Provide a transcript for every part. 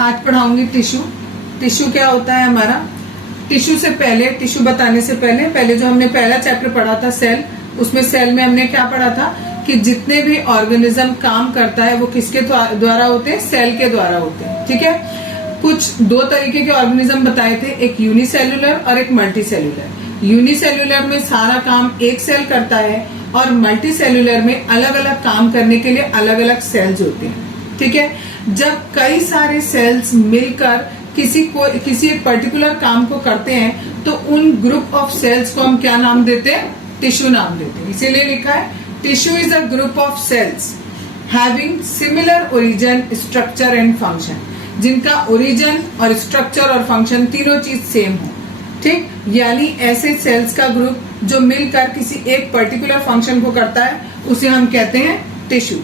आज पढ़ाऊंगी tissue. Tissue क्या होता है हमारा। टिश्यू से पहले, टिश्यू बताने से पहले जो हमने पहला चैप्टर पढ़ा था सेल, उसमें सेल में हमने क्या पढ़ा था कि जितने भी ऑर्गेनिज्म काम करता है वो किसके द्वारा होते हैं, सेल के द्वारा होते हैं। ठीक है, कुछ दो तरीके के ऑर्गेनिज्म बताए थे, एक यूनिसेल्युलर और एक मल्टीसेल्युलर। यूनिसेल्युलर में सारा काम एक सेल करता है और मल्टीसेल्युलर में अलग अलग काम करने के लिए अलग अलग सेल्स होते हैं। ठीक है, जब कई सारे सेल्स मिलकर किसी एक पर्टिकुलर काम को करते हैं तो उन ग्रुप ऑफ सेल्स को हम क्या नाम देते हैं, टिश्यू नाम देते हैं। इसीलिए लिखा है tissue is a group of sales having similar origin, structure and function, जिनका ओरिजिन और स्ट्रक्चर और फंक्शन तीनों चीज सेम हो। ठीक, यानी ऐसे सेल्स का ग्रुप जो मिलकर किसी एक पर्टिकुलर फंक्शन को करता है उसे हम कहते हैं टिश्यू।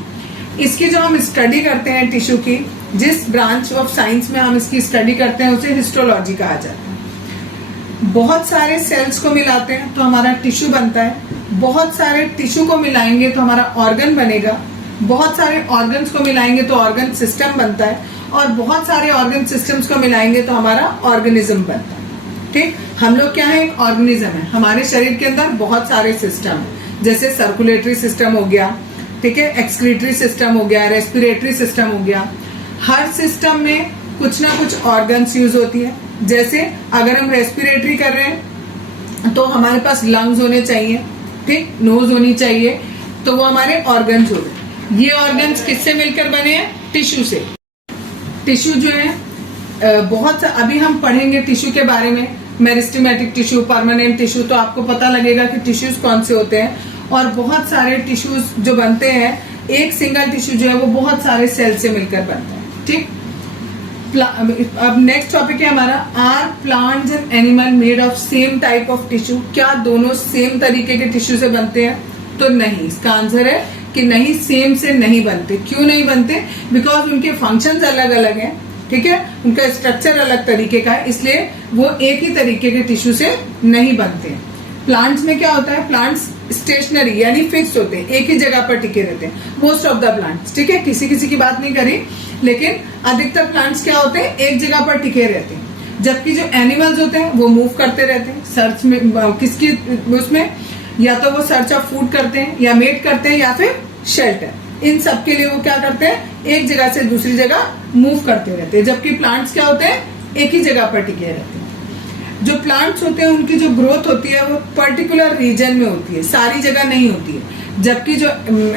इसकी जो हम स्टडी करते हैं टिश्यू की, जिस ब्रांच ऑफ साइंस में हम इसकी स्टडी करते हैं उसे हिस्टोलॉजी कहा जाता है। बहुत सारे सेल्स को मिलाते हैं तो हमारा टिश्यू बनता है, बहुत सारे टिश्यू को मिलाएंगे तो हमारा ऑर्गन बनेगा, बहुत सारे ऑर्गन्स को मिलाएंगे तो ऑर्गन सिस्टम बनता है, और बहुत सारे ऑर्गन सिस्टम्स को मिलाएंगे तो हमारा ऑर्गेनिज्म बनता है। ठीक, हम लोग क्या है, एक ऑर्गेनिज्म है। हमारे शरीर के अंदर बहुत सारे सिस्टम है, जैसे सर्कुलेटरी सिस्टम हो गया, ठीक है, एक्सक्रीटरी सिस्टम हो गया, रेस्पिरेटरी सिस्टम हो गया। हर सिस्टम में कुछ ना कुछ ऑर्गन्स यूज होती है। जैसे अगर हम रेस्पिरेटरी कर रहे हैं तो हमारे पास लंग्स होने चाहिए, ठीक, नोज होनी चाहिए, तो वो हमारे ऑर्गन्स हो गए। ये ऑर्गन्स किससे मिलकर बने हैं, टिश्यू से। टिश्यू जो है बहुत, अभी हम पढ़ेंगे टिश्यू के बारे में, मेरिस्टेमेटिक टिश्यू, परमानेंट टिश्यू, तो आपको पता लगेगा कि टिश्यूज कौन से होते हैं। और बहुत सारे टिश्यूज जो बनते हैं, एक सिंगल टिश्यू जो है वो बहुत सारे सेल से मिलकर बनता है। ठीक, अब नेक्स्ट टॉपिक है हमारा, are plants and animal made of same type of tissue. क्या दोनों सेम तरीके के टिश्यू से बनते हैं, तो नहीं। इसका आंसर है कि नहीं, सेम से नहीं बनते। क्यों नहीं बनते, बिकॉज उनके फंक्शंस अलग अलग हैं। ठीक है, उनका स्ट्रक्चर अलग तरीके का है, इसलिए वो एक ही तरीके के टिश्यू से नहीं बनते हैं। प्लांट्स में क्या होता है, प्लांट्स स्टेशनरी यानी फिक्स होते हैं, एक ही जगह पर टिके रहते हैं मोस्ट ऑफ द प्लांट्स। ठीक है, किसी किसी की बात नहीं करी, लेकिन अधिकतर प्लांट्स क्या होते हैं, एक जगह पर टिके रहते हैं। जबकि जो एनिमल्स होते हैं वो मूव करते रहते हैं, सर्च में किसकी, उसमें या तो वो सर्च ऑफ फूड करते हैं, या मेट करते हैं, या फिर शेल्टर। इन सब के लिए वो क्या करते हैं, एक जगह से दूसरी जगह मूव करते रहते हैं। जबकि प्लांट्स क्या होते हैं, एक ही जगह पर टिके रहते हैं। जो प्लांट्स होते हैं उनकी जो ग्रोथ होती है वो पर्टिकुलर रीजन में होती है, सारी जगह नहीं होती है। जबकि जो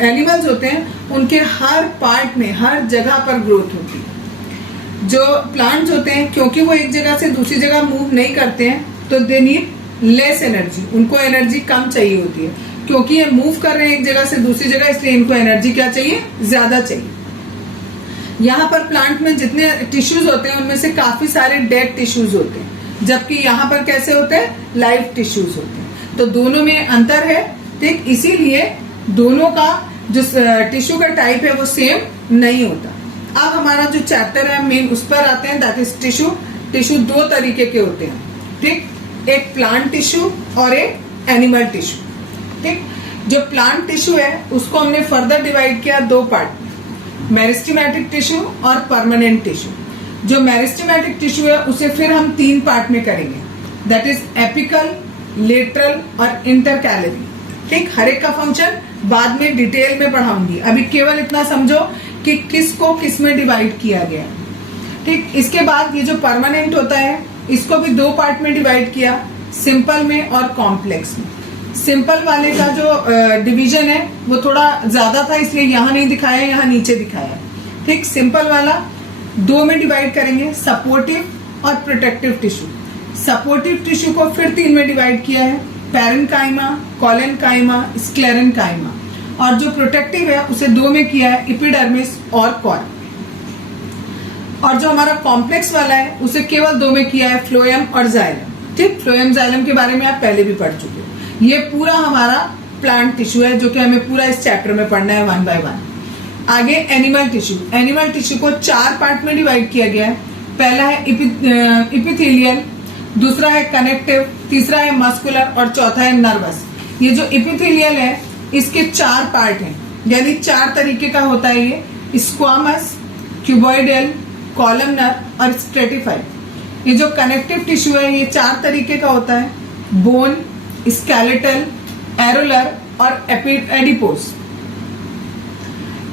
एनिमल्स होते हैं उनके हर पार्ट में, हर जगह पर ग्रोथ होती है। जो प्लांट्स होते हैं, क्योंकि वो एक जगह से दूसरी जगह मूव नहीं करते हैं, तो दे नीड लेस एनर्जी, उनको एनर्जी कम चाहिए होती है। क्योंकि ये मूव कर रहे हैं एक जगह से दूसरी जगह, इसलिए इनको एनर्जी क्या चाहिए, ज्यादा चाहिए। यहाँ पर प्लांट में जितने टिश्यूज होते हैं उनमें से काफी सारे डेड टिश्यूज होते हैं, जबकि यहाँ पर कैसे होते हैं, लाइव टिश्यूज होते हैं। तो दोनों में अंतर है। ठीक, इसीलिए दोनों का जो टिश्यू का टाइप है वो सेम नहीं होता। अब हमारा जो चैप्टर है मेन उस पर आते हैं, दैट इज टिश्यू। टिश्यू दो तरीके के होते हैं। ठीक, एक प्लांट टिश्यू और एक एनिमल टिश्यू। ठीक, जो प्लांट टिश्यू है उसको हमने फर्दर डिवाइड किया दो पार्ट में, मेरिस्टेमेटिक टिश्यू और परमानेंट टिश्यू। जो मेरिस्टेमेटिक टिश्यू है उसे फिर हम तीन पार्ट में करेंगे, दैट इज एपिकल, लेटरल और इंटरकैलरी। ठीक, हर एक का फंक्शन बाद में डिटेल में पढ़ाऊंगी, अभी केवल इतना समझो कि किसको किस में डिवाइड किया गया। ठीक, इसके बाद ये जो परमानेंट होता है इसको भी दो पार्ट में डिवाइड किया, सिंपल में और कॉम्प्लेक्स में। सिंपल वाले का जो डिवीजन है वो थोड़ा ज्यादा था, इसलिए यहाँ नहीं दिखाया, यहाँ नीचे दिखाया। ठीक, सिंपल वाला दो में डिवाइड करेंगे, सपोर्टिव और प्रोटेक्टिव टिश्यू। सपोर्टिव टिश्यू को फिर तीन में डिवाइड किया है, पैरेन्काइमा, कोलेनकाइमा, स्क्लेरेन्काइमा। और जो प्रोटेक्टिव है उसे दो में किया है, एपिडर्मिस और कोर। और जो हमारा कॉम्प्लेक्स वाला है उसे केवल दो में किया है, फ्लोएम और जाइलम। ठीक, फ्लोएम जाइलम के बारे में आप पहले भी पढ़ चुके हो। ये पूरा हमारा प्लांट टिश्यू है जो कि हमें पूरा इस चैप्टर में पढ़ना है वन बाय वन। आगे एनिमल टिश्यू। एनिमल टिश्यू को चार पार्ट में डिवाइड किया गया है। पहला है इपिथेलियल, दूसरा है कनेक्टिव, तीसरा है मस्कुलर और चौथा है नर्वस। ये जो इपिथेलियल है इसके चार पार्ट हैं, यानी चार तरीके का होता है ये, स्क्वामस, क्यूबॉइडल, कॉलमनर और स्ट्रेटिफाइड। ये जो कनेक्टिव टिश्यू है ये 4 तरीके का होता है, बोन, स्केलेटल, एरोलर और एडिपोज।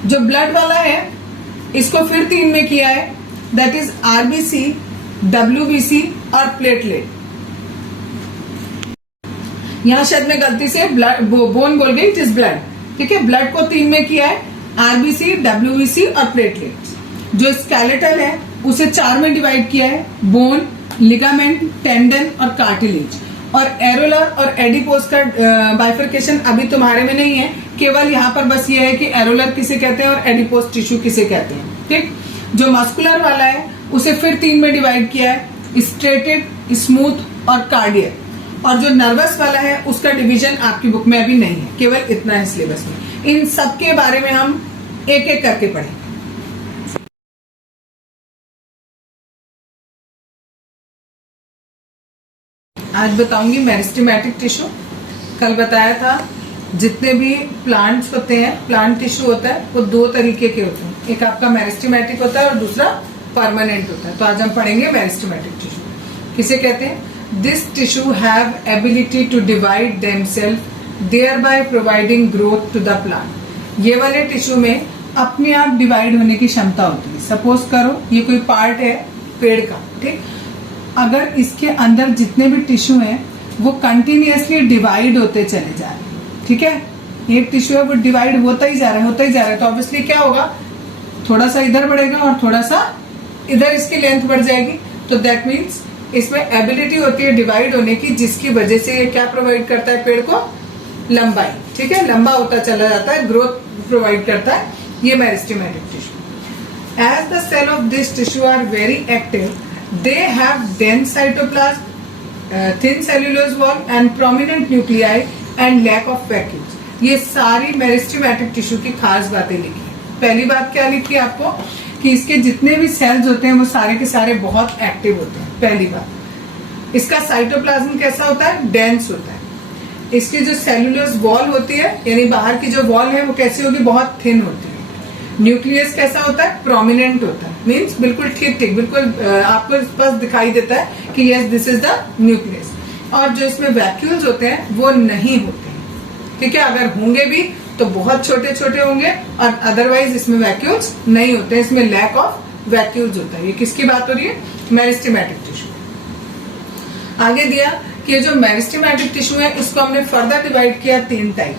जो ब्लड वाला है इसको फिर 3 में किया है, दैट इज आरबीसी, डब्ल्यूबीसी और प्लेटलेट। यहां शायद मैं गलती से बोन बोल गई, इट इज ब्लड। ठीक है, ब्लड को 3 में किया है, आरबीसी, डब्ल्यूबीसी और प्लेटलेट। जो स्केलेटल है उसे 4 में डिवाइड किया है, बोन, लिगामेंट, टेंडन और कार्टिलेज। और एरोलर और एडिपोज का बाइफर्केशन अभी तुम्हारे में नहीं है, केवल यहाँ पर बस ये है कि एरोलर किसे कहते हैं और एडिपोज टिश्यू किसे कहते हैं। ठीक, जो मस्कुलर वाला है उसे फिर 3 में डिवाइड किया है, स्ट्रेटेड, स्मूथ और कार्डियक। और जो नर्वस वाला है उसका डिवीजन आपकी बुक में अभी नहीं है, केवल इतना है सिलेबस में। इन सब के बारे में हम एक एक करके पढ़ेंगे। आज बताऊंगी मेरिस्टेमेटिक टिश्यू। कल बताया था जितने भी प्लांट्स होते हैं, प्लांट टिश्यू होता है वो 2 तरीके के होते हैं, एक आपका मेरिस्टेमेटिक होता है और दूसरा परमानेंट होता है। तो आज हम पढ़ेंगे मेरिस्टेमेटिक टिश्यू किसे कहते हैं। This tissue have ability to divide themself thereby providing growth to the plant. ये वाले टिश्यू में अपने आप डिवाइड होने की क्षमता होती है। सपोज करो ये कोई पार्ट है पेड़ का, ठीक, अगर इसके अंदर जितने भी टिश्यू हैं वो कंटिन्यूअसली डिवाइड होते चले जा रहे हैं, ठीक है, एक टिश्यू है वो डिवाइड होता ही जा रहा है, होता ही जा रहा है, तो ऑब्वियसली क्या होगा, थोड़ा सा इधर बढ़ेगा और थोड़ा सा इधर इसकी लेंथ बढ़ जाएगी। तो दैट मीन्स इसमें एबिलिटी होती है डिवाइड होने की, जिसकी वजह से ये क्या प्रोवाइड करता है पेड़ को, लंबाई। ठीक है, लंबा होता चला जाता है, ग्रोथ प्रोवाइड करता है ये meristematic tissue. As the cell of this tissue are very active, they have dense cytoplasm, thin cellulose wall and prominent nuclei and lack of vacuoles। ये सारी मेरिस्टेमेटिक टिश्यू की खास बातें लिखी है। पहली बात क्या लिखी है आपको कि इसके जितने भी सेल्स होते हैं वो सारे के सारे बहुत एक्टिव होते हैं। पहली बात, इसका साइटोप्लाज्म कैसा होता है, डेंस होता है। इसकी जो सेल्यूलोज वॉल होती है यानी बाहर की जो वॉल है वो कैसी होगी, बहुत थिन होती है। न्यूक्लियस कैसा होता है, प्रोमिनेंट होता है, मीन्स बिल्कुल ठीक ठीक, बिल्कुल आपको स्पष्ट दिखाई देता है कि yes this is the nucleus. और जो इसमें वैक्यूल्स होते हैं वो नहीं होते हैं, ठीक है, अगर होंगे भी तो बहुत छोटे छोटे होंगे और अदरवाइज इसमें वैक्यूल्स नहीं होते हैं, इसमें लैक ऑफ वैक्यूल्स होता है। ये किसकी बात हो रही है, मेरिस्टेमेटिक टिश्यू। आगे दिया कि ये जो मेरिस्टेमेटिक टिश्यू है इसको हमने फर्दर डिवाइड किया 3 टाइप।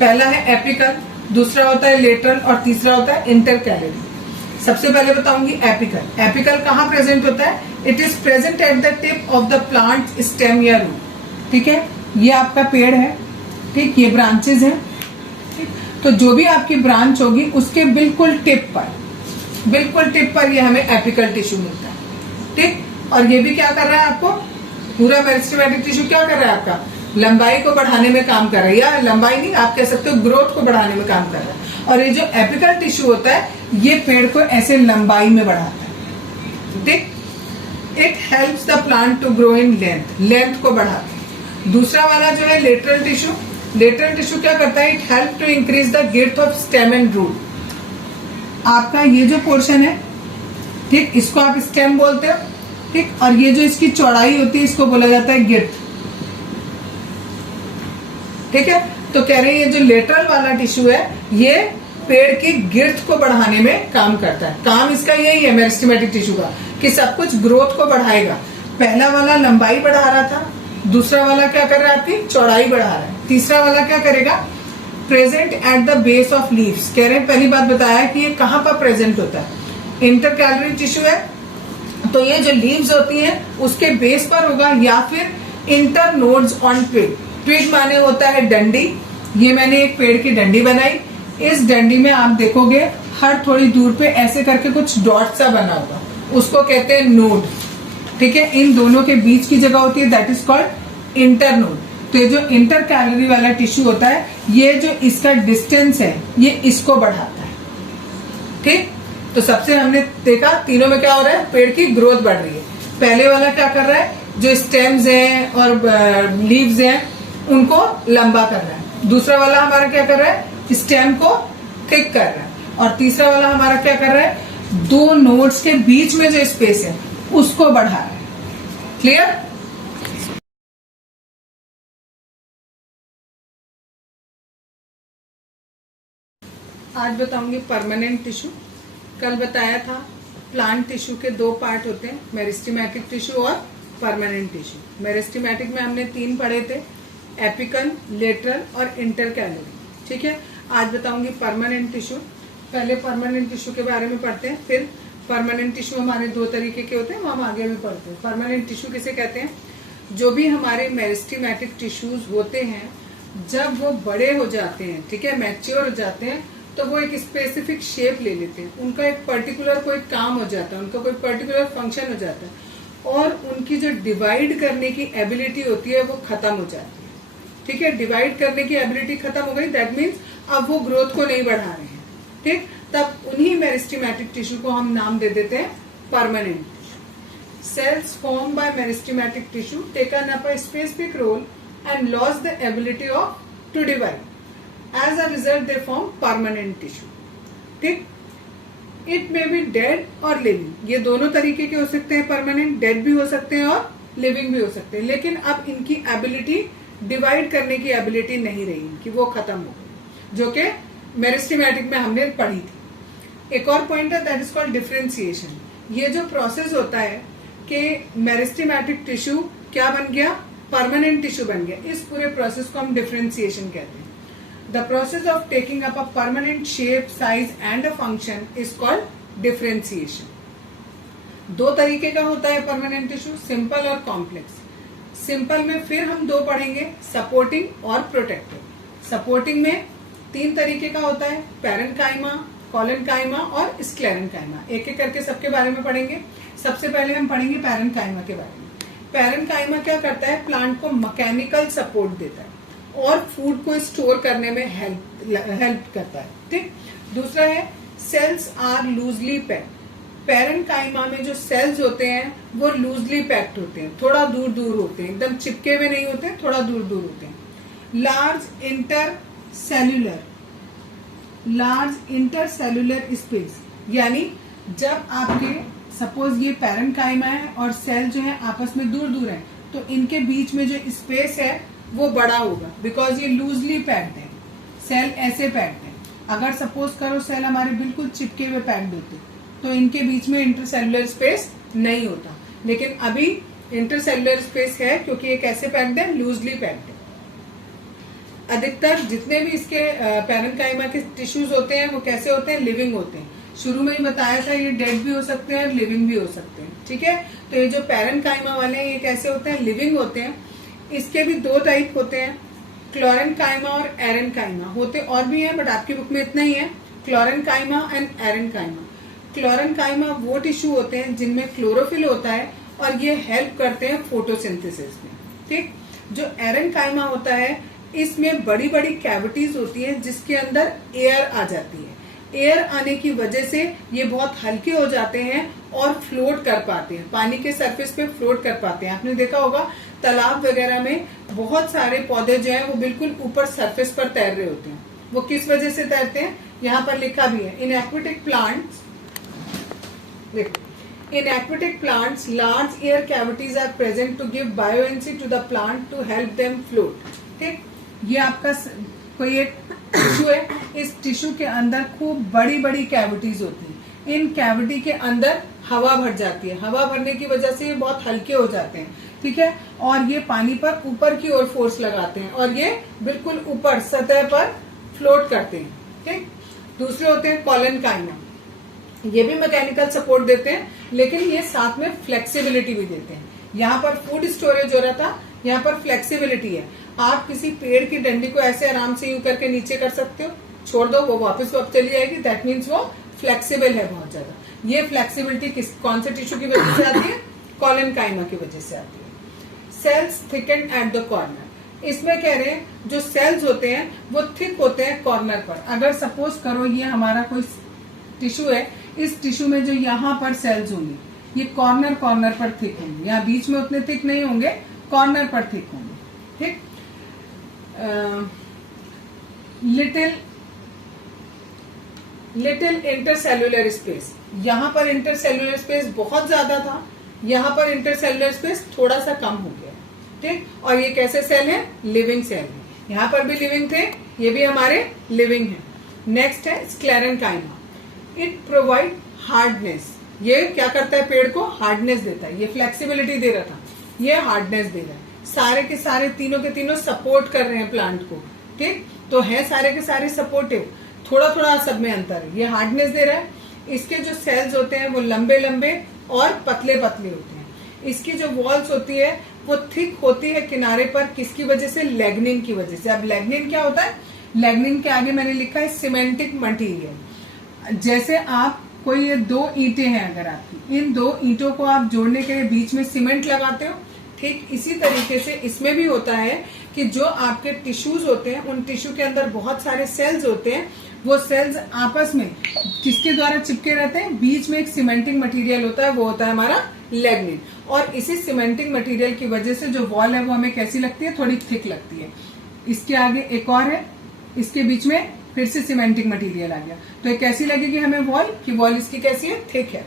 पहला है एपिकल, दूसरा होता है लेटरल और तीसरा होता है इंटरकैलरी। सबसे पहले बताऊंगी एपिकल। एपिकल कहाँ प्रेजेंट होता है, it is present at the tip of the plant stem या रूट। ठीक है, ये आपका पेड़ है, ठीक, ये ब्रांचेस हैं, ठीक, तो जो भी आपकी ब्रांच होगी उसके बिल्कुल टिप पर ये हमें एपिकल टिश्यू मिलता है, ठीक। और ये भी क्या कर रहा है, आपको पूरा मेरिस्टेमेटिक टिश्यू क्या कर रहा है, आपका लंबाई को बढ़ाने में काम कर रहा है, या लंबाई नहीं आप कह सकते हो ग्रोथ को बढ़ाने में काम कर रहा है। और ये जो एपिकल टिश्यू होता है ये पेड़ को ऐसे लंबाई में बढ़ाता है, ठीक। It helps the plant to grow in length को बढ़ाता है। दूसरा वाला जो है लेटरल टिश्यू क्या करता है, it help to increase the girth of stem and root. आपका ये जो पोर्शन है, ठीक, इसको आप स्टेम बोलते हो, ठीक, और ये जो इसकी चौड़ाई होती है इसको बोला जाता है गिर्थ, ठीक है। तो कह रहे हैं ये जो लेटरल वाला टिश्यू है ये पेड़ की गिर्थ को बढ़ाने में काम करता है। काम इसका यही है मेरिस्टेमेटिक टिश्यू का कि सब कुछ ग्रोथ को बढ़ाएगा। पहला वाला लंबाई बढ़ा रहा था, दूसरा वाला क्या कर रहा है, आपकी चौड़ाई बढ़ा रहा है, तीसरा वाला क्या करेगा, present at the base of leaves. कह रहे हैं पहली बात बताया कि ये कहां पर प्रेजेंट होता है, इंटरकैलरी टिश्यू है तो ये जो लीव्स होती है उसके बेस पर होगा, या फिर internodes on twig. Twig माने होता है डंडी। ये मैंने एक पेड़ की डंडी बनाई, इस डंडी में आप देखोगे हर थोड़ी दूर पे ऐसे करके कुछ डॉट सा बना होगा, उसको कहते हैं नोड, ठीक है। इन दोनों के बीच की जगह होती है दैट इज कॉल्ड इंटरनोड। तो ये जो इंटर कैलोरी वाला टिश्यू होता है ये जो इसका डिस्टेंस है ये इसको बढ़ाता है, ठीक। तो सबसे हमने देखा तीनों में क्या हो रहा है, पेड़ की ग्रोथ बढ़ रही है। पहले वाला क्या कर रहा है, जो स्टेम्स हैं और लीव्स हैं उनको लंबा कर रहा है। दूसरा वाला हमारा क्या कर रहा है, स्टेम को थिक कर रहा है। और तीसरा वाला हमारा क्या कर रहा है, दो नोड्स के बीच में जो स्पेस है उसको बढ़ा रहा है। क्लियर? आज बताऊंगी परमानेंट टिश्यू। कल बताया था प्लांट टिश्यू के दो पार्ट होते हैं, मेरिस्टेमेटिक टिश्यू और परमानेंट टिश्यू। मेरिस्टेमेटिक में हमने 3 पढ़े थे, एपिकल, लेटरल और इंटरकैलरी। ठीक है, आज बताऊंगी परमानेंट टिश्यू। पहले परमानेंट टिश्यू के बारे में पढ़ते हैं, फिर परमानेंट टिश्यू हमारे 2 तरीके के होते हैं, वो हम आगे भी पढ़ते हैं। परमानेंट टिश्यू किसे कहते हैं? जो भी हमारे मेरिस्टेमेटिक टिश्यूज होते हैं, जब वो बड़े हो जाते हैं, ठीक है, मैच्योर हो जाते हैं, तो वो एक स्पेसिफिक शेप ले लेते हैं। उनका एक पर्टिकुलर कोई काम हो जाता है, उनका कोई पर्टिकुलर फंक्शन हो जाता है और उनकी जो डिवाइड करने की एबिलिटी होती है वो खत्म हो जाती है। ठीक है, डिवाइड करने की एबिलिटी खत्म हो गई, दैट मीन्स अब वो ग्रोथ को नहीं बढ़ा रहे हैं। ठीक, तब उन्हीं मेरिस्टेमेटिक टिश्यू को हम नाम दे देते हैं permanent tissue. Cells form by meristematic tissue taken up a specific role and loss the ability of to divide, as a result they form permanent tissue। ठीक, it may be dead और living, ये दोनों तरीके के हो सकते हैं। Permanent dead भी हो सकते हैं और लिविंग भी हो सकते हैं, लेकिन अब इनकी एबिलिटी डिवाइड करने की एबिलिटी नहीं रही इनकी, वो खत्म हो गई, जो कि मेरिस्टेमेटिक में हमने पढ़ी थी। एक और पॉइंट है, दैट इज कॉल्ड डिफरेंशिएशन। ये जो प्रोसेस होता है कि मेरिस्टेमेटिक टिश्यू क्या बन गया, परमानेंट टिश्यू बन गया, इस पूरे प्रोसेस को हम डिफरेंशिएशन कहते हैं। The process of taking up a permanent shape, size and a function is called differentiation। 2 तरीके का होता है परमानेंट टिश्यू, सिंपल और कॉम्प्लेक्स। सिंपल में फिर हम 2 पढ़ेंगे, सपोर्टिंग और प्रोटेक्टिव। सपोर्टिंग में 3 तरीके का होता है, पैरेन्काइमा, कोलेनकाइमा और स्क्लेरेन्काइमा। एक एक करके सबके बारे में पढ़ेंगे। सबसे पहले हम पढ़ेंगे पैरेन्काइमा के बारे में। पैरेन्काइमा क्या करता है? प्लांट को मैकेनिकल सपोर्ट देता है और फूड को स्टोर करने में हेल्प करता है। ठीक, दूसरा है cells are loosely packed. Parenchyma में जो सेल्स होते हैं वो लूजली पैक्ड होते हैं, थोड़ा दूर दूर होते हैं, एकदम चिपके हुए नहीं होते, थोड़ा दूर दूर होते हैं। लार्ज इंटरसेल्यूलर स्पेस, यानी जब आपके सपोज ये पैरेन्काइमा है और सेल जो है आपस में दूर दूर है, तो इनके बीच में जो स्पेस है वो बड़ा होगा, बिकॉज ये लूजली पैक्ड है। सेल ऐसे पैक्ड है। अगर सपोज करो सेल हमारे बिल्कुल चिपके हुए पैक्ड होते तो इनके बीच में इंटरसेल्युलर स्पेस नहीं होता, लेकिन अभी इंटरसेल्युलर स्पेस है क्योंकि ये कैसे पैक्ड है, लूजली पैक्ड है। अधिकतर जितने भी इसके पैरेन्काइमा के टिश्यूज होते हैं वो कैसे होते हैं, लिविंग होते हैं। शुरू में ही बताया था ये डेड भी हो सकते हैं और लिविंग भी हो सकते हैं। ठीक है, तो ये जो पैरेन्काइमा वाले हैं ये कैसे होते हैं, लिविंग होते हैं। इसके भी 2 टाइप होते हैं, क्लोरेन्काइमा और एरेन्काइमा। होते और भी हैं बट आपकी बुक में इतना ही है, क्लोरेन्काइमा एंड एरेन्काइमा। क्लोरेन्काइमा वो टिश्यू होते हैं जिनमें क्लोरोफिल होता है और ये हेल्प करते हैं फोटोसिंथेसिस में। ठीक, जो एरेन्काइमा होता है इसमें बड़ी बड़ी कैविटीज होती है जिसके अंदर एयर आ जाती है। एयर आने की वजह से ये बहुत हल्के हो जाते हैं और फ्लोट कर पाते हैं, पानी के सरफेस पे फ्लोट कर पाते हैं। आपने देखा होगा तालाब वगैरह में बहुत सारे पौधे जो हैं वो बिल्कुल ऊपर सरफेस पर तैर रहे होते हैं। वो किस वजह से तैरते हैं, यहाँ पर लिखा भी है, in aquatic plants large air cavities are present to give bioenergy to the plant to help them float. ठीक, ये आपका कोई एक टिश्यू है, इस टिश्यू के अंदर खूब बड़ी बड़ी कैविटीज होती है। इन कैविटी के अंदर हवा भर जाती है, हवा भरने की वजह से ये बहुत हल्के हो जाते हैं। ठीक है, और ये पानी पर ऊपर की ओर फोर्स लगाते हैं और ये बिल्कुल ऊपर सतह पर फ्लोट करते हैं। ठीक, दूसरे होते हैं कोलेनकाइमा। ये भी मैकेनिकल सपोर्ट देते हैं लेकिन ये साथ में फ्लेक्सिबिलिटी भी देते हैं। यहाँ पर फूड स्टोरेज हो रहा था, यहाँ पर फ्लेक्सिबिलिटी है। आप किसी पेड़ की डंडी को ऐसे आराम से यूं करके नीचे कर सकते हो, छोड़ दो वो वापस चली जाएगी, दैट मीन्स वो फ्लेक्सिबल है बहुत ज्यादा। ये फ्लेक्सिबिलिटी कौन से टिश्यू की वजह से आती है, कोलेनकाइमा की वजह से आती है। Cells thicken at the corner, इसमें कह रहे हैं जो सेल्स होते हैं वो थिक होते हैं कॉर्नर पर। अगर सपोज करो ये हमारा कोई टिश्यू है, इस टिश्यू में जो यहाँ पर सेल्स होंगे ये कॉर्नर पर थिक होंगे, यहाँ बीच में उतने थिक नहीं होंगे, कॉर्नर पर थिक होंगे। ठीक, लिटिल इंटरसेल्युलर स्पेस। यहाँ पर इंटरसेल्युलर स्पेस बहुत ज्यादा था, यहाँ पर इंटरसेल्युलर स्पेस थोड़ा सा कम हो गया। ठीक, और ये कैसे सेल है? लिविंग सेल है। यहाँ पर भी लिविंग थे, ये भी हमारे लिविंग है। नेक्स्ट है स्क्लेरेंकाइमा। It provide hardness. ये क्या करता है? पेड़ को हार्डनेस देता है। ये फ्लेक्सिबिलिटी दे रहा था, ये हार्डनेस दे रहा है। सारे के सारे तीनों के तीनों सपोर्ट कर रहे हैं प्लांट को। ठीक, तो है सारे के सारे सपोर्टिव, थोड़ा थोड़ा सब में अंतर है। ये हार्डनेस दे रहा है। इसके जो सेल्स होते हैं वो लंबे लंबे और पतले पतले होते हैं। इसकी जो वॉल्स होती है वो थिक होती है किनारे पर, किसकी वजह से? लैग्निन की वजह से। अब लैग्निन क्या होता है? लैग्निन के आगे मैंने लिखा है सीमेंटिक मटेरियल। जैसे आप कोई ये दो ईंटें हैं, अगर आपकी इन दो ईंटों को आप जोड़ने के लिए बीच में सीमेंट लगाते हो, ठीक इसी तरीके से इसमें भी होता है कि जो आपके टिश्यूज होते हैं उन टिश्यू के अंदर बहुत सारे सेल्स होते हैं। वो सेल्स आपस में किसके द्वारा चिपके रहते हैं? बीच में एक सीमेंटिंग मटेरियल होता है, वो होता है हमारा लैग्निन। और इसी सीमेंटिंग मटेरियल की वजह से जो वॉल है वो हमें कैसी लगती है? थोड़ी थिक लगती है। इसके आगे एक और है, इसके बीच में फिर से सीमेंटिंग मटेरियल आ गया, तो ये कैसी लगेगी हमें वॉल? कि वॉल इसकी कैसी है? थिक है।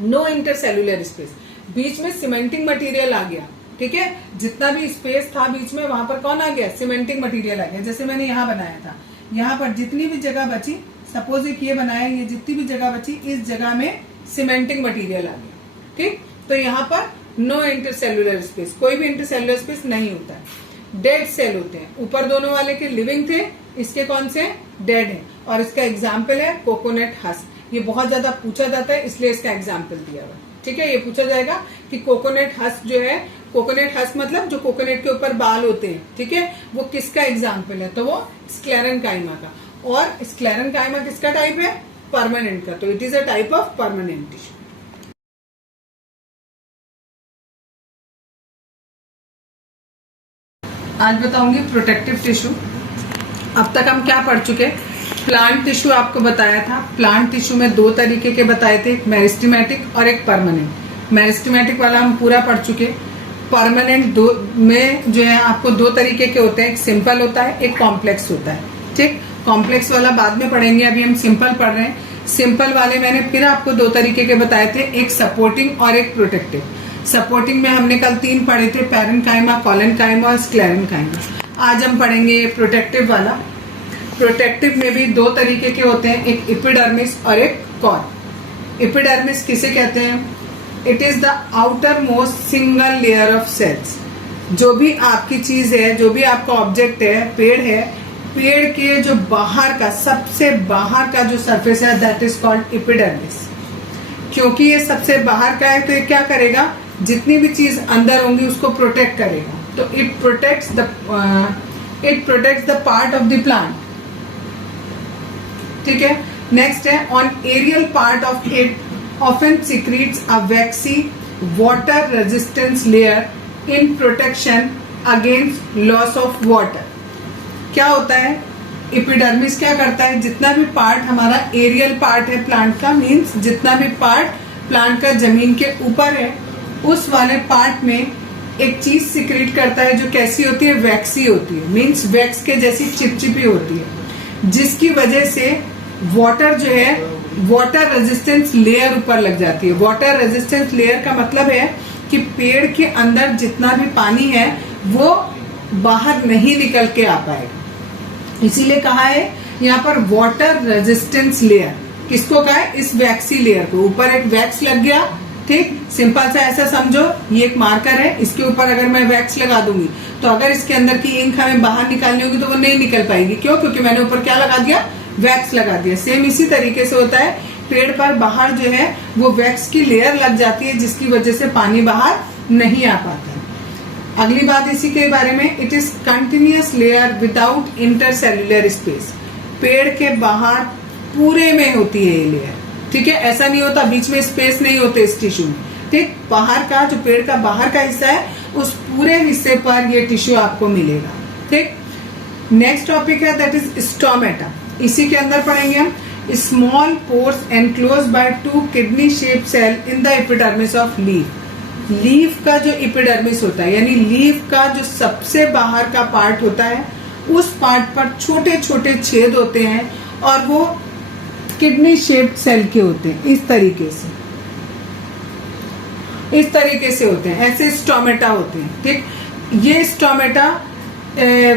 नो इंटरसेल्युलर स्पेस, बीच में सीमेंटिंग मटेरियल आ गया। ठीक है, जितना भी स्पेस था बीच में वहां पर कौन आ गया? सीमेंटिंग मटेरियल आ गया। जैसे मैंने यहाँ बनाया था, यहाँ पर जितनी भी जगह बची, सपोज एक ये बनाया, ये जितनी भी जगह बची इस जगह में सीमेंटिंग मटेरियल आ गया। ठीक, तो यहाँ पर नो इंटरसेल्युलर स्पेस, कोई भी इंटरसेल्युलर स्पेस नहीं होता है। डेड सेल होते हैं, ऊपर दोनों वाले के लिविंग थे, इसके कौन से? डेड है। और इसका एग्जाम्पल है कोकोनट हस्क। ये बहुत ज्यादा पूछा जाता है, इसलिए इसका एग्जाम्पल दिया हुआ। ठीक है, ये पूछा जाएगा कि कोकोनट हस्क जो है, कोकोनट हस्क मतलब जो कोकोनट के ऊपर बाल होते हैं, ठीक है, वो किसका एग्जाम्पल है? तो वो स्क्लेरेंकाइमा का। और स्क्लेरेंकाइमा किसका टाइप है? परमानेंट का। तो it is a type of permanent tissue. आज बताऊंगी प्रोटेक्टिव टिश्यू। अब तक हम क्या पढ़ चुके? प्लांट टिश्यू आपको बताया था। प्लांट टिश्यू में दो तरीके के बताए थे, एक मेरिस्टेमेटिक और एक परमानेंट। मेरिस्टेमेटिक वाला हम पूरा पढ़ चुके। परमानेंट दो में जो है आपको दो तरीके के होते हैं, एक सिंपल होता है, एक कॉम्प्लेक्स होता है। ठीक, कॉम्प्लेक्स वाला बाद में पढ़ेंगे, अभी हम सिंपल पढ़ रहे हैं। सिंपल वाले मैंने फिर आपको दो तरीके के बताए थे, एक सपोर्टिंग और एक प्रोटेक्टिव। सपोर्टिंग में हमने कल तीन पढ़े थे, पैरेन्काइमा, कोलेनकाइमा और स्क्लेरेन्काइमा। आज हम पढ़ेंगे प्रोटेक्टिव वाला। प्रोटेक्टिव में भी दो तरीके के होते हैं, एक एपिडर्मिस और एक कोर। एपिडर्मिस किसे कहते हैं? It is the outermost single layer of cells. जो भी आपकी चीज है, जो भी आपका ऑब्जेक्ट है, पेड़ है, पेड़ के जो बाहर का, सबसे बाहर का जो सरफेस है, दैट इज कॉल्ड एपिडर्मिस। क्योंकि ये सबसे बाहर का है तो ये क्या करेगा? जितनी भी चीज अंदर होंगी उसको प्रोटेक्ट करेगा। तो it protects the part of the plant. ठीक है, नेक्स्ट है on aerial part of it often secretes a waxy water resistance layer in protection against loss of water. क्या होता है? एपिडर्मिस क्या करता है? जितना भी पार्ट हमारा एरियल पार्ट है प्लांट का, मीन्स जितना भी पार्ट प्लांट का जमीन के ऊपर है, उस वाले पार्ट में एक चीज सिक्रीट करता है जो कैसी होती है? वैक्सी होती है, मीन्स वैक्स के जैसी चिपचिपी होती है, जिसकी वजह से वाटर जो है, वाटर रेजिस्टेंस लेयर ऊपर लग जाती है। वाटर रेजिस्टेंस लेयर का मतलब है कि पेड़ के अंदर जितना भी पानी है वो बाहर नहीं निकल के आ पाएगा। इसीलिए कहा है यहाँ पर वाटर रेजिस्टेंस लेयर। किसको कहा है? इस वैक्सी लेयर को। ऊपर एक वैक्स लग गया, ठीक, सिंपल सा ऐसा समझो, ये एक मार्कर है, इसके ऊपर अगर मैं वैक्स लगा दूंगी तो अगर इसके अंदर की इंक हमें बाहर निकालनी होगी तो वो नहीं निकल पाएगी। क्यों? क्योंकि मैंने ऊपर क्या लगा दिया? वैक्स लगा दिया। सेम इसी तरीके से होता है, पेड़ पर बाहर जो है वो वैक्स की लेयर लग जाती है, जिसकी वजह से पानी बाहर नहीं आ पाता है। अगली बात इसी के बारे में, it is continuous layer without intercellular space. पेड़ के बाहर पूरे में होती है ये लेयर। ठीक है, ऐसा नहीं होता बीच में स्पेस नहीं होते इस टिश्यू में। ठीक, बाहर का जो पेड़ का बाहर का हिस्सा है उस पूरे हिस्से पर ये टिश्यू आपको मिलेगा। ठीक, नेक्स्ट टॉपिक है दैट इज स्टोमेटा। इसी के अंदर पढ़ेंगे हम small pores enclose by two kidney shape cell in the epidermis of leaf. Leaf का जो एपिडर्मिस होता है, यानी लीफ का जो सबसे बाहर का पार्ट होता है, उस पार्ट पर छोटे छोटे छेद होते हैं और वो किडनी शेप्ड सेल के होते हैं, इस तरीके से होते हैं, ऐसे स्टोमेटा होते हैं। ठीक, ये स्टोमेटा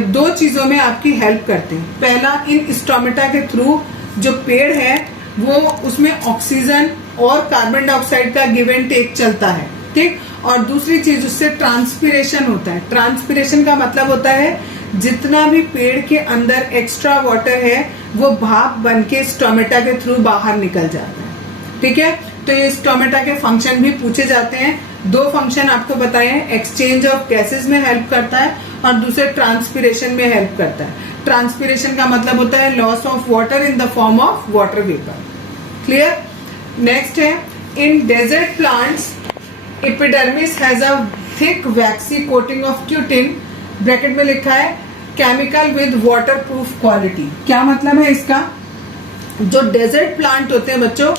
दो चीजों में आपकी हेल्प करते हैं। पहला, इन स्टोमेटा के थ्रू जो पेड़ है वो उसमें ऑक्सीजन और कार्बन डाइऑक्साइड का गिव एंड टेक चलता है। ठीक, और दूसरी चीज उससे ट्रांसपिरेशन होता है। ट्रांसपिरेशन का मतलब होता है जितना भी पेड़ के अंदर एक्स्ट्रा वाटर है वो भाप बन के स्टोमेटा के थ्रू बाहर निकल जाता है। ठीक है, तो ये स्टोमेटा के फंक्शन भी पूछे जाते हैं। दो फंक्शन आपको बताए हैं, एक्सचेंज ऑफ गैसेस में हेल्प करता है और दूसरे ट्रांसपिरेशन में हेल्प करता है। ट्रांसपिरेशन का मतलब होता है loss of water in the form of water vapour. Clear? Next है, in desert plants epidermis has a thick waxy coating of cutin, bracket में लिखा है chemical with waterproof quality. क्या मतलब है इसका? जो डेजर्ट प्लांट होते हैं बच्चों,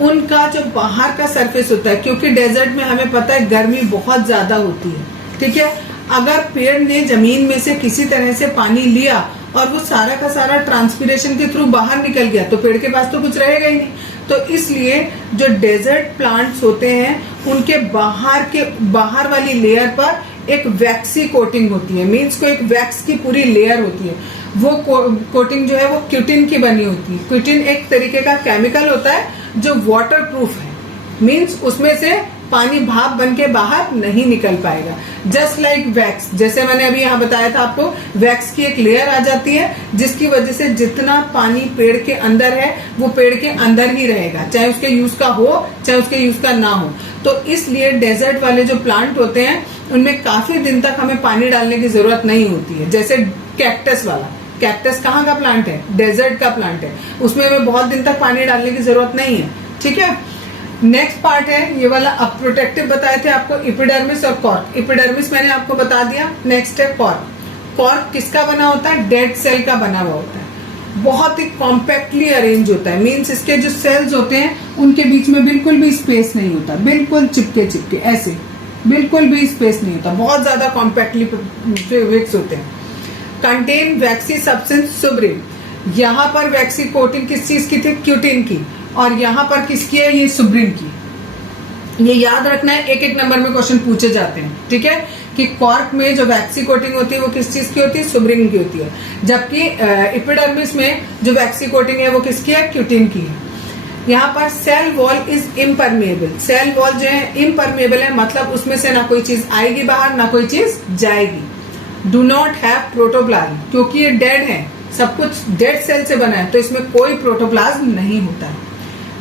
उनका जो बाहर का सरफेस होता है, क्योंकि डेजर्ट में हमें पता है गर्मी बहुत ज्यादा होती है। ठीक है, अगर पेड़ ने जमीन में से किसी तरह से पानी लिया और वो सारा का सारा ट्रांसपिरेशन के थ्रू बाहर निकल गया तो पेड़ के पास तो कुछ रहेगा ही नहीं। तो इसलिए जो डेजर्ट प्लांट्स होते हैं उनके बाहर वाली लेयर पर एक वैक्सी कोटिंग होती है, मीन्स को एक वैक्स की पूरी लेयर होती है। वो कोटिंग जो है वो क्यूटिन की बनी होती है। क्यूटिन एक तरीके का केमिकल होता है जो वाटर प्रूफ है, मीन्स उसमें से पानी भाप बन के बाहर नहीं निकल पाएगा। जस्ट लाइक वैक्स, जैसे मैंने अभी यहाँ बताया था आपको, वैक्स की एक लेयर आ जाती है जिसकी वजह से जितना पानी पेड़ के अंदर है वो पेड़ के अंदर ही रहेगा, चाहे उसके यूज का हो चाहे उसके यूज का ना हो। तो इसलिए डेजर्ट वाले जो प्लांट होते हैं उनमें काफी दिन तक हमें पानी डालने की जरूरत नहीं होती है। जैसे कैक्टस वाला, कैक्टस कहाँ का प्लांट है? डेजर्ट का प्लांट है, उसमें हमें बहुत दिन तक पानी डालने की जरूरत नहीं है। ठीक है, नेक्स्ट पार्ट है ये वाला। अब प्रोटेक्टिव बताए थे आपको एपिडर्मिस और कॉर्क। एपिडर्मिस मैंने आपको बता दिया। नेक्स्ट है कॉर्क। कॉर्क किसका बना होता है? डेड सेल का बना हुआ होता है, बहुत ही कॉम्पैक्टली अरेंज होता है, मीन्स इसके जो सेल्स होते हैं उनके बीच में बिल्कुल भी स्पेस नहीं होता, बिल्कुल चिपके ऐसे, बिल्कुल भी स्पेस नहीं होता, बहुत ज्यादा कॉम्पैक्टली फिक्स होते हैं। Contain waxy substance suberin. यहाँ पर वैक्सी कोटिंग किस चीज की थी? क्यूटिन की। और यहाँ पर किसकी है? ये सुब्रिन की। ये याद रखना है, एक एक नंबर में क्वेश्चन पूछे जाते हैं। ठीक है, कि कॉर्क में जो वैक्सी कोटिंग होती है वो किस चीज की होती है? सुब्रिन की होती है। जबकि एपिडर्मिस में जो वैक्सी कोटिंग है वो किसकी है? क्यूटिन की है। यहाँ पर cell wall is impermeable. Cell wall जो है इम्परमेबल है, मतलब उसमें से ना कोई चीज आएगी बाहर ना कोई चीज जाएगी। डू नॉट हैव प्रोटोप्लाज्म, क्योंकि ये डेड है, सब कुछ डेड सेल से बना है तो इसमें कोई प्रोटोप्लाज्म नहीं होता है।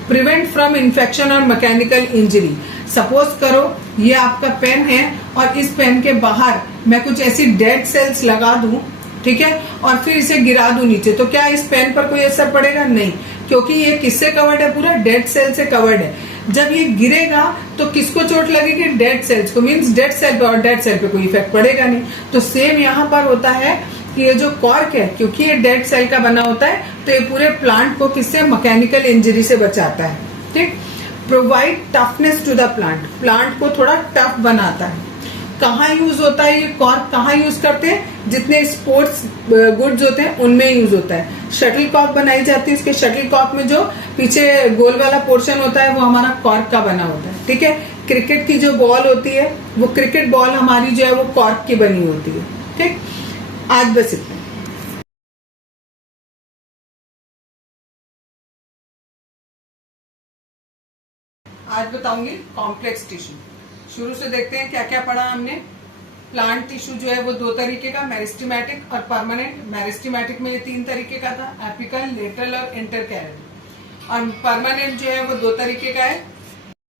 प्रिवेंट फ्रॉम इन्फेक्शन और मैकेनिकल इंजरी। सपोज करो ये आपका पेन है और इस पेन के बाहर मैं कुछ ऐसी डेड सेल्स लगा दूं, ठीक है, और फिर इसे गिरा दूं नीचे, तो क्या इस पेन पर कोई असर पड़ेगा? नहीं, क्योंकि ये किससे कवर्ड है? पूरा डेड सेल से कवर्ड है। जब ये गिरेगा तो किसको चोट लगेगी? डेड सेल्स को, मीन्स डेड सेल पे, और डेड सेल पे कोई इफेक्ट पड़ेगा नहीं। तो सेम यहाँ पर होता है कि ये जो कॉर्क है, क्योंकि ये डेड सेल का बना होता है तो ये पूरे प्लांट को किससे? मैकेनिकल इंजरी से बचाता है। ठीक, provide toughness to the plant, plant को थोड़ा टफ बनाता है। कहाँ यूज होता है ये कॉर्क? कहाँ यूज करते हैं? जितने स्पोर्ट्स गुड्स होते हैं उनमें यूज होता है। शटल कॉक बनाई जाती है, इसके शटल कॉक में जो पीछे गोल वाला पोर्शन होता है वो हमारा कॉर्क का बना होता है। ठीक है, क्रिकेट की जो बॉल होती है वो क्रिकेट बॉल हमारी जो है वो कॉर्क की बनी होती है। ठीक, आज बस इतना। आज बताऊंगी कॉम्प्लेक्स टिश्यू। शुरू से देखते हैं क्या क्या पढ़ा हमने। प्लांट टिश्यू जो है वो दो तरीके का, मेरिस्टेमेटिक और परमानेंट। मेरिस्टेमेटिक में ये तीन तरीके का था, एपिकल, लेटरल और इंटरकैरियल। और परमानेंट जो है वो दो तरीके का है।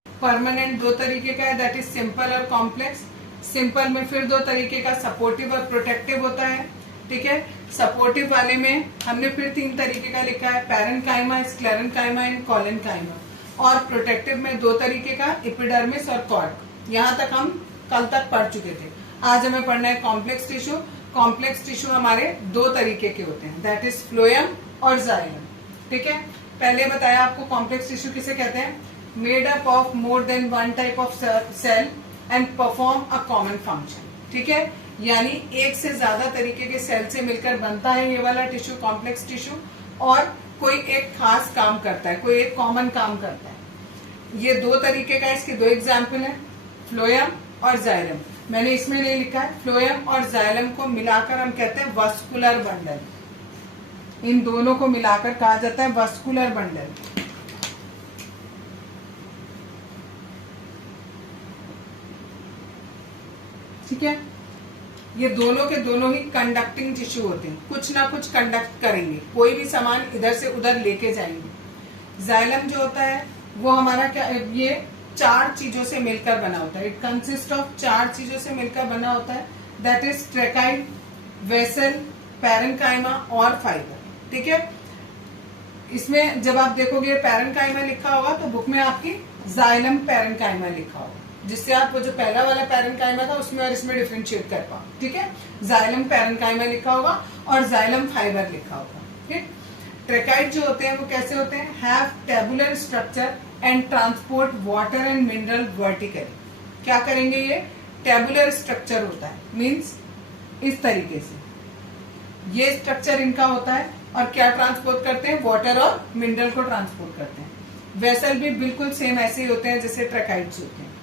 परमानेंट दो तरीके का है, दैट इज सिंपल और कॉम्प्लेक्स। सिंपल में फिर दो तरीके का, सपोर्टिव और प्रोटेक्टिव होता है। ठीक है, सपोर्टिव वाले में हमने फिर तीन तरीके का लिखा है, पैरेन्काइमा, स्क्लेरेन्काइमा एंड कोलेन्काइमा। और प्रोटेक्टिव में दो तरीके का, एपिडर्मिस और कॉर्क। यहाँ तक हम कल तक पढ़ चुके थे। आज हमें पढ़ना है कॉम्प्लेक्स टिश्यू। कॉम्प्लेक्स टिश्यू हमारे दो तरीके के होते हैं, दैट इज फ्लोएम और जाइलम। ठीक है, पहले बताया आपको कॉम्प्लेक्स टिश्यू किसे कहते हैं? Made up of more than one type of cell and perform a common function. ठीक है, यानी एक से ज्यादा तरीके के सेल से मिलकर बनता है ये वाला टिश्यू, कॉम्प्लेक्स टिश्यू। और कोई एक खास काम करता है, कोई एक कॉमन काम करता है। ये दो तरीके का, इसके दो एग्जाम्पल है, फ्लोएम और जाइलम। मैंने इसमें नहीं लिखा है, फ्लोएम और जाइलम को मिलाकर हम कहते हैं वस्कुलर बंडल। इन दोनों को मिलाकर कहा जाता है वस्कुलर बंडल। ठीक है, ये दोनों के दोनों ही कंडक्टिंग टिश्यू होते हैं, कुछ ना कुछ कंडक्ट करेंगे, कोई भी सामान इधर से उधर लेके जाएंगे। जाइलम जो होता है वो हमारा क्या, ये 4 चीजों से मिलकर बना होता है। इट कंसिस्ट ऑफ 4 चीजों से मिलकर बना होता है, that is tracheid, vessel, parenchyma और फाइबर। ठीक है, इसमें जब आप देखोगे पैरेन्काइमा लिखा होगा तो बुक में आपकी जाइलम पैरेन्काइमा लिखा होगा, जिससे आप वो जो पहला वाला पैरेन्काइमा था उसमें और इसमें डिफरेंशिएट कर पाओ। ठीक है, जाइलम पैरेन्काइमा लिखा होगा और जाइलम फाइबर लिखा होगा। ठीक, ट्रेकाइड जो होते हैं वो कैसे होते हैं, have tabular structure and transport water and mineral vertically. क्या करेंगे, ये टेबुलर स्ट्रक्चर होता है, मीन्स इस तरीके से ये स्ट्रक्चर इनका होता है, और क्या ट्रांसपोर्ट करते हैं, वाटर और मिनरल को ट्रांसपोर्ट करते हैं। वेसल भी बिल्कुल सेम ऐसे ही होते हैं जैसे ट्रेकाइड्स होते हैं।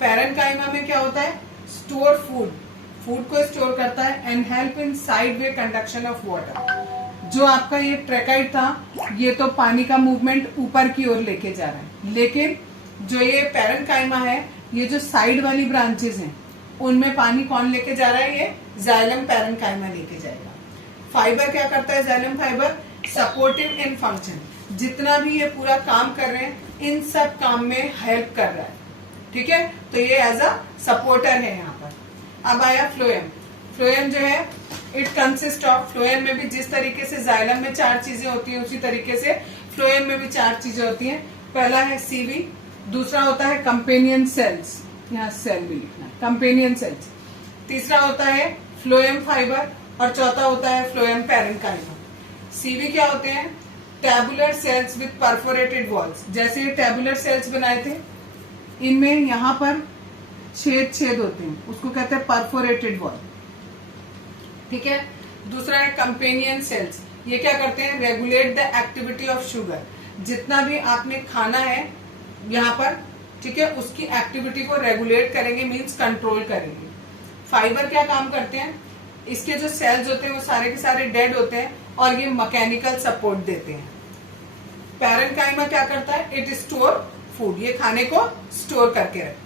पैरेन्काइमा में क्या होता है, स्टोर फूड, फूड को स्टोर करता है, and help in side way conduction of water. जो आपका ये ट्रेकाइड था, ये तो पानी का मूवमेंट ऊपर की ओर लेके जा रहा है, लेकिन जो ये पैरेन्काइमा है, ये जो साइड वाली ब्रांचेस हैं उनमें पानी कौन लेके जा रहा है, ये जाइलम पैरेन्काइमा लेके जाएगा। फाइबर क्या करता है, xylem fibre supportive in function, जितना भी ये पूरा काम कर रहे हैं इन सब काम में हेल्प कर रहा है। ठीक है, तो ये एज अ सपोर्टर है यहाँ पर। अब आया फ्लोएम। फ्लोएम जो है, इट कंसिस्ट ऑफ, फ्लोएम में भी जिस तरीके से जाइलम में 4 चीजें होती हैं उसी तरीके से फ्लोएम में भी 4 चीजें होती हैं। पहला है सीवी, दूसरा होता है कंपेनियन सेल्स, यहाँ सेल भी लिखना है, कंपेनियन सेल्स। तीसरा होता है फ्लोएम फाइबर, और चौथा होता है फ्लोएम पैरेन्काइमा। सीवी क्या होते हैं, tabular cells with perforated walls. जैसे ये टैबुलर सेल्स बनाए थे, इनमें यहाँ पर छेद होते हैं, उसको कहते हैं परफोरेटेड वॉल। ठीक है, दूसरा है कंपेनियन सेल्स। ये क्या करते हैं, regulate the activity of sugar. जितना भी आपने खाना है यहाँ पर, ठीक है, उसकी एक्टिविटी को रेगुलेट करेंगे, मींस कंट्रोल करेंगे। फाइबर क्या काम करते हैं, इसके जो सेल्स होते हैं वो सारे के सारे डेड होते हैं और ये मैकेनिकल सपोर्ट देते हैं। पैरेन्काइमा क्या करता है, इट स्टोर फूड, ये खाने को स्टोर करके रखता है।